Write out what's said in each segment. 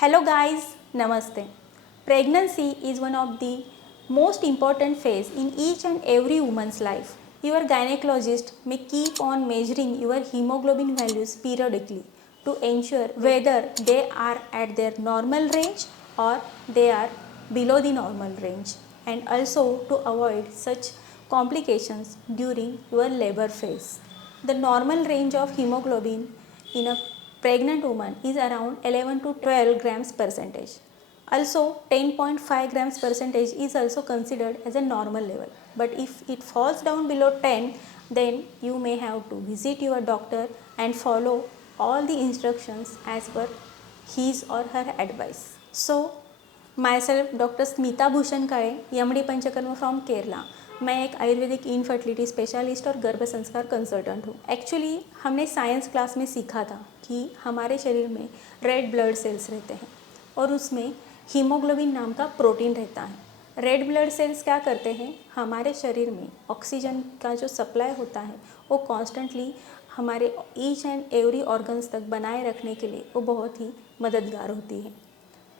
Hello guys, Namaste. Pregnancy is one of the most important phase in each and every woman's life. Your gynecologist may keep on measuring your hemoglobin values periodically to ensure whether they are at their normal range or they are below the normal range, and also to avoid such complications during your labor phase. The normal range of hemoglobin in a pregnant woman is around 11 to 12 grams percentage. Also 10.5 grams percentage is also considered as a normal level. But if it falls down below 10, then you may have to visit your doctor and follow all the instructions as per his or her advice. So myself doctor Smita Bhushan Kale, MD panchakarma from Kerala. मैं एक Ayurvedic infertility specialist और गर्भ संस्कार consultant हूँ। Actually हमने science class में सीखा था कि हमारे शरीर में रेड ब्लड सेल्स रहते हैं और उसमें हीमोग्लोबिन नाम का प्रोटीन रहता है। रेड ब्लड सेल्स क्या करते हैं, हमारे शरीर में ऑक्सीजन का जो सप्लाई होता है वो कॉन्स्टेंटली हमारे ईच एंड एवरी ऑर्गन्स तक बनाए रखने के लिए वो बहुत ही मददगार होती है।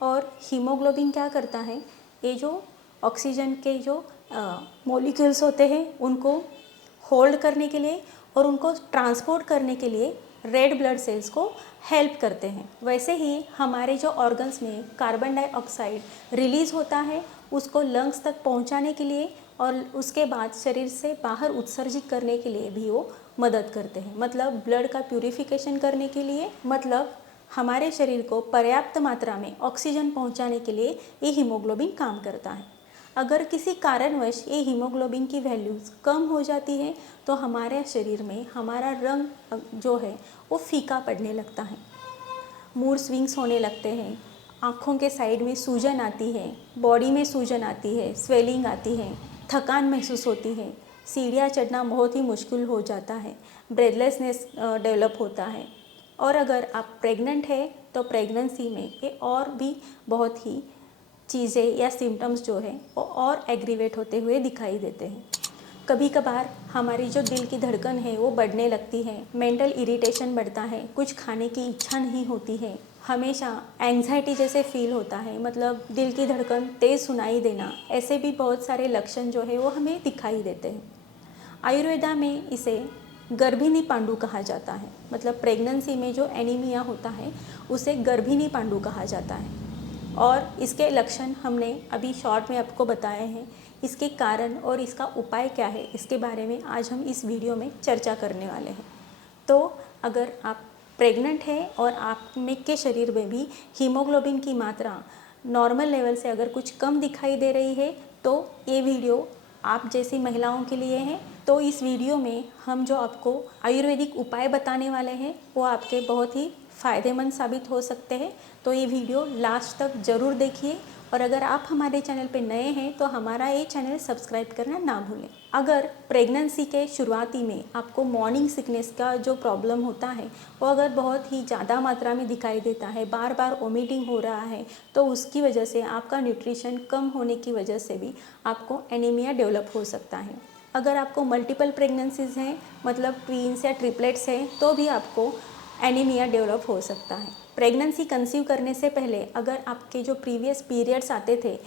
और हीमोग्लोबिन क्या करता है, ये जो ऑक्सीजन के जो मॉलिक्यूल्स होते हैं उनको होल्ड करने के लिए और उनको ट्रांसपोर्ट करने के लिए रेड ब्लड सेल्स को हेल्प करते हैं। वैसे ही हमारे जो ऑर्गन्स में कार्बन डाइऑक्साइड रिलीज़ होता है उसको लंग्स तक पहुंचाने के लिए और उसके बाद शरीर से बाहर उत्सर्जित करने के लिए भी वो मदद करते हैं। मतलब ब्लड का प्यूरिफिकेशन करने के लिए, मतलब हमारे शरीर को पर्याप्त मात्रा में ऑक्सीजन पहुंचाने के लिए ये हीमोग्लोबिन काम करता है। अगर किसी कारणवश ये हीमोग्लोबिन की वैल्यूज़ कम हो जाती है तो हमारे शरीर में हमारा रंग जो है वो फीका पड़ने लगता है, मूड स्विंग्स होने लगते हैं, आँखों के साइड में सूजन आती है, बॉडी में सूजन आती है, स्वेलिंग आती है, थकान महसूस होती है, सीढ़ियाँ चढ़ना बहुत ही मुश्किल हो जाता है, ब्रेथलेसनेस डेवलप होता है। और अगर आप प्रेग्नेंट है तो प्रेगनेंसी में ये और भी बहुत ही चीज़ें या सिम्टम्स जो है वो और एग्रीवेट होते हुए दिखाई देते हैं। कभी कभार हमारी जो दिल की धड़कन है वो बढ़ने लगती है, मेंटल इरिटेशन बढ़ता है, कुछ खाने की इच्छा नहीं होती है, हमेशा एंग्जाइटी जैसे फील होता है, मतलब दिल की धड़कन तेज़ सुनाई देना, ऐसे भी बहुत सारे लक्षण जो है वो हमें दिखाई देते हैं। आयुर्वेदा में इसे गर्भिणी पांडु कहा जाता है। मतलब प्रेगनेंसी में जो एनीमिया होता है उसे गर्भिणी पांडु कहा जाता है और इसके लक्षण हमने अभी शॉर्ट में आपको बताए हैं। इसके कारण और इसका उपाय क्या है इसके बारे में आज हम इस वीडियो में चर्चा करने वाले हैं। तो अगर आप प्रेग्नेंट हैं और आप में के शरीर में भी हीमोग्लोबिन की मात्रा नॉर्मल लेवल से अगर कुछ कम दिखाई दे रही है तो ये वीडियो आप जैसी महिलाओं के लिए है। तो इस वीडियो में हम जो आपको आयुर्वेदिक उपाय बताने वाले हैं वो आपके बहुत ही फ़ायदेमंद साबित हो सकते हैं। तो ये वीडियो लास्ट तक ज़रूर देखिए और अगर आप हमारे चैनल पे नए हैं तो हमारा ये चैनल सब्सक्राइब करना ना भूलें। अगर प्रेगनेंसी के शुरुआती में आपको मॉर्निंग सिकनेस का जो प्रॉब्लम होता है वो अगर बहुत ही ज़्यादा मात्रा में दिखाई देता है, बार बार वोमिटिंग हो रहा है, तो उसकी वजह से आपका न्यूट्रिशन कम होने की वजह से भी आपको एनीमिया डेवलप हो सकता है। अगर आपको मल्टीपल प्रेगनेंसीज हैं, मतलब ट्विंस या ट्रिपलेट्स हैं, तो भी आपको एनीमिया डेवलप हो सकता है। प्रेगनेंसी कंसीव करने से पहले अगर आपके जो प्रीवियस पीरियड्स आते थे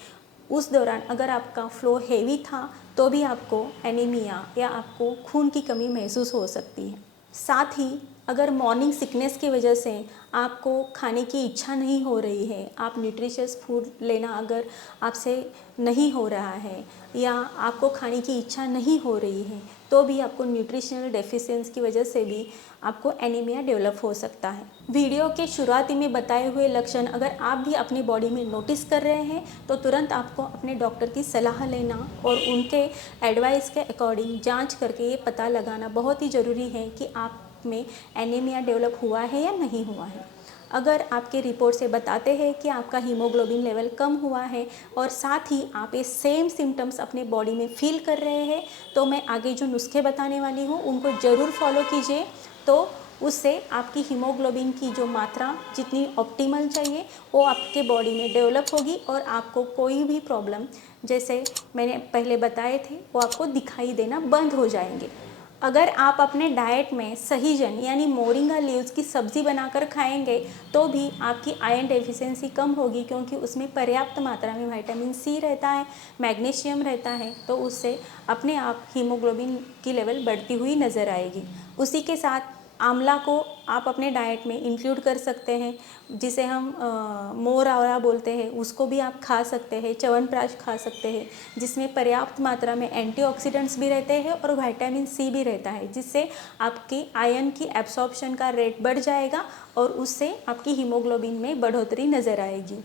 उस दौरान अगर आपका फ्लो हेवी था तो भी आपको एनीमिया या आपको खून की कमी महसूस हो सकती है। साथ ही अगर मॉर्निंग सिकनेस की वजह से आपको खाने की इच्छा नहीं हो रही है, आप न्यूट्रिशियस फूड लेना अगर आपसे नहीं हो रहा है या आपको खाने की इच्छा नहीं हो रही है तो भी आपको न्यूट्रिशनल डेफिशिएंसी की वजह से भी आपको एनीमिया डेवलप हो सकता है। वीडियो के शुरुआती में बताए हुए लक्षण अगर आप भी अपनी बॉडी में नोटिस कर रहे हैं तो तुरंत आपको अपने डॉक्टर की सलाह लेना और उनके एडवाइस के अकॉर्डिंग जांच करके ये पता लगाना बहुत ही ज़रूरी है कि आप में एनीमिया डेवलप हुआ है या नहीं हुआ है। अगर आपके रिपोर्ट से बताते हैं कि आपका हीमोग्लोबिन लेवल कम हुआ है और साथ ही आप ये सेम सिम्टम्स अपने बॉडी में फील कर रहे हैं तो मैं आगे जो नुस्खे बताने वाली हूँ उनको ज़रूर फॉलो कीजिए। तो उससे आपकी हीमोग्लोबिन की जो मात्रा जितनी ऑप्टिमल चाहिए वो आपके बॉडी में डेवलप होगी और आपको कोई भी प्रॉब्लम जैसे मैंने पहले बताए थे वो आपको दिखाई देना बंद हो जाएंगे। अगर आप अपने डाइट में सहीजन यानी मोरिंगा लीव्स की सब्ज़ी बनाकर खाएंगे तो भी आपकी आयरन डेफिशिएंसी कम होगी, क्योंकि उसमें पर्याप्त मात्रा में विटामिन सी रहता है, मैग्नीशियम रहता है, तो उससे अपने आप हीमोग्लोबिन की लेवल बढ़ती हुई नज़र आएगी। उसी के साथ आंवला को आप अपने डाइट में इंक्लूड कर सकते हैं, जिसे हम मोर आवला बोलते हैं, उसको भी आप खा सकते हैं। च्यवनप्राश खा सकते हैं, जिसमें पर्याप्त मात्रा में एंटीऑक्सीडेंट्स भी रहते हैं और विटामिन सी भी रहता है, जिससे आपकी आयरन की एब्सॉर्प्शन का रेट बढ़ जाएगा और उससे आपकी हीमोग्लोबिन में बढ़ोतरी नज़र आएगी।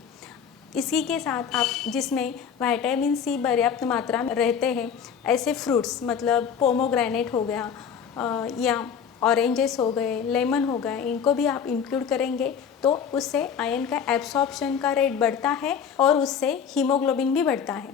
इसी के साथ आप जिसमें विटामिन सी पर्याप्त मात्रा में रहते हैं, ऐसे फ्रूट्स मतलब पोमोग्रेनेट हो गया या ऑरेंजेस हो गए, लेमन हो गए, इनको भी आप इंक्लूड करेंगे तो उससे आयरन का एब्सॉर्प्शन का रेट बढ़ता है और उससे हीमोग्लोबिन भी बढ़ता है।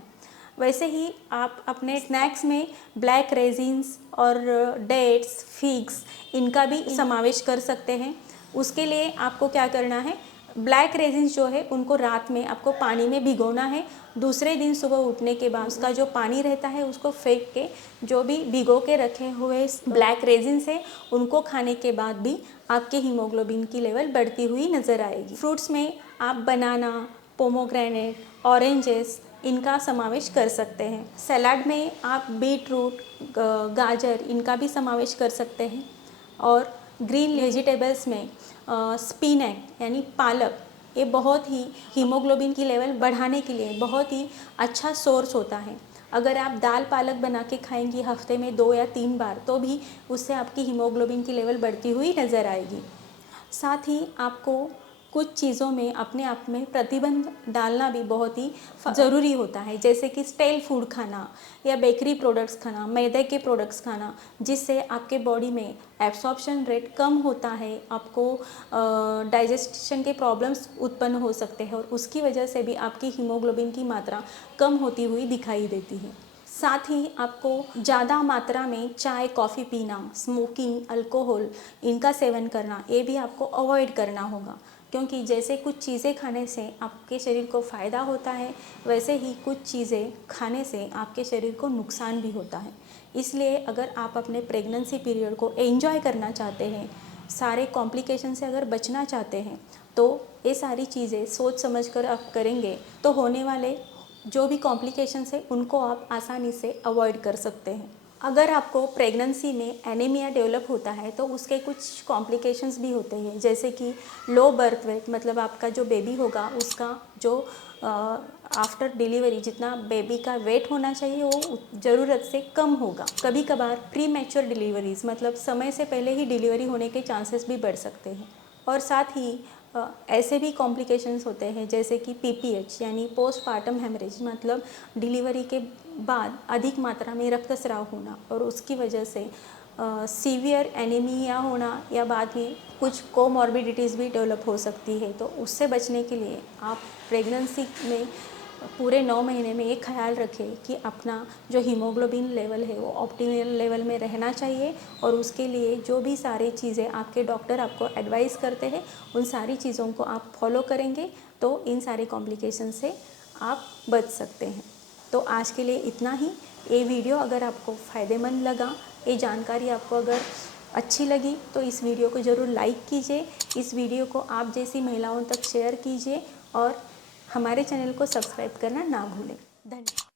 वैसे ही आप अपने स्नैक्स में ब्लैक रेजिन्स और डेट्स, फिग्स, इनका भी समावेश कर सकते हैं। उसके लिए आपको क्या करना है, ब्लैक रेजिन्स जो है उनको रात में आपको पानी में भिगोना है। दूसरे दिन सुबह उठने के बाद उसका जो पानी रहता है उसको फेंक के जो भी भिगो के रखे हुए ब्लैक रेजिन्स है उनको खाने के बाद भी आपके हीमोग्लोबिन की लेवल बढ़ती हुई नज़र आएगी। फ्रूट्स में आप बनाना, पोमोग्रेनेट, ऑरेंजेस, इनका समावेश कर सकते हैं। सलाद में आप बीट रूट, गाजर, इनका भी समावेश कर सकते हैं। और ग्रीन वेजिटेबल्स में स्पिनच यानी पालक, ये बहुत ही हीमोग्लोबिन की लेवल बढ़ाने के लिए बहुत ही अच्छा सोर्स होता है। अगर आप दाल पालक बना के खाएंगी हफ्ते में 2 या 3 बार, तो भी उससे आपकी हीमोग्लोबिन की लेवल बढ़ती हुई नज़र आएगी। साथ ही आपको कुछ चीज़ों में अपने आप में प्रतिबंध डालना भी बहुत ही ज़रूरी होता है, जैसे कि स्टेल फूड खाना या बेकरी प्रोडक्ट्स खाना, मैदे के प्रोडक्ट्स खाना, जिससे आपके बॉडी में एब्सॉर्प्शन रेट कम होता है, आपको डाइजेशन के प्रॉब्लम्स उत्पन्न हो सकते हैं और उसकी वजह से भी आपकी हीमोग्लोबिन की मात्रा कम होती हुई दिखाई देती है। साथ ही आपको ज़्यादा मात्रा में चाय, कॉफ़ी पीना, स्मोकिंग, अल्कोहल, इनका सेवन करना, ये भी आपको अवॉइड करना होगा, क्योंकि जैसे कुछ चीज़ें खाने से आपके शरीर को फ़ायदा होता है, वैसे ही कुछ चीज़ें खाने से आपके शरीर को नुकसान भी होता है। इसलिए अगर आप अपने प्रेगनेंसी पीरियड को एंजॉय करना चाहते हैं, सारे कॉम्प्लिकेशन से अगर बचना चाहते हैं, तो ये सारी चीज़ें सोच समझ कर आप करेंगे तो होने वाले जो भी कॉम्प्लिकेशंस है उनको आप आसानी से अवॉइड कर सकते हैं। अगर आपको प्रेगनेंसी में एनीमिया डेवलप होता है तो उसके कुछ कॉम्प्लिकेशंस भी होते हैं, जैसे कि लो बर्थ वेट, मतलब आपका जो बेबी होगा उसका जो आफ्टर डिलीवरी जितना बेबी का वेट होना चाहिए वो ज़रूरत से कम होगा। कभी कभार प्री मैच्योर डिलीवरीज, मतलब समय से पहले ही डिलीवरी होने के चांसेस भी बढ़ सकते हैं। और साथ ही ऐसे भी कॉम्प्लिकेशंस होते हैं जैसे कि पीपीएच यानी पोस्टपार्टम हेमरेज, मतलब डिलीवरी के बाद अधिक मात्रा में रक्तस्राव होना और उसकी वजह से सीवियर एनीमिया होना या बाद में कुछ कोमॉर्बिडिटीज़ भी डेवलप हो सकती है। तो उससे बचने के लिए आप प्रेगनेंसी में पूरे 9 महीने में ये ख्याल रखें कि अपना जो हीमोग्लोबिन लेवल है वो ऑप्टिमल लेवल में रहना चाहिए, और उसके लिए जो भी सारी चीज़ें आपके डॉक्टर आपको एडवाइस करते हैं उन सारी चीज़ों को आप फॉलो करेंगे तो इन सारे कॉम्प्लिकेशन से आप बच सकते हैं। तो आज के लिए इतना ही। ये वीडियो अगर आपको फ़ायदेमंद लगा, ये जानकारी आपको अगर अच्छी लगी तो इस वीडियो को ज़रूर लाइक कीजिए, इस वीडियो को आप जैसी महिलाओं तक शेयर कीजिए और हमारे चैनल को सब्सक्राइब करना ना भूलें। धन्यवाद।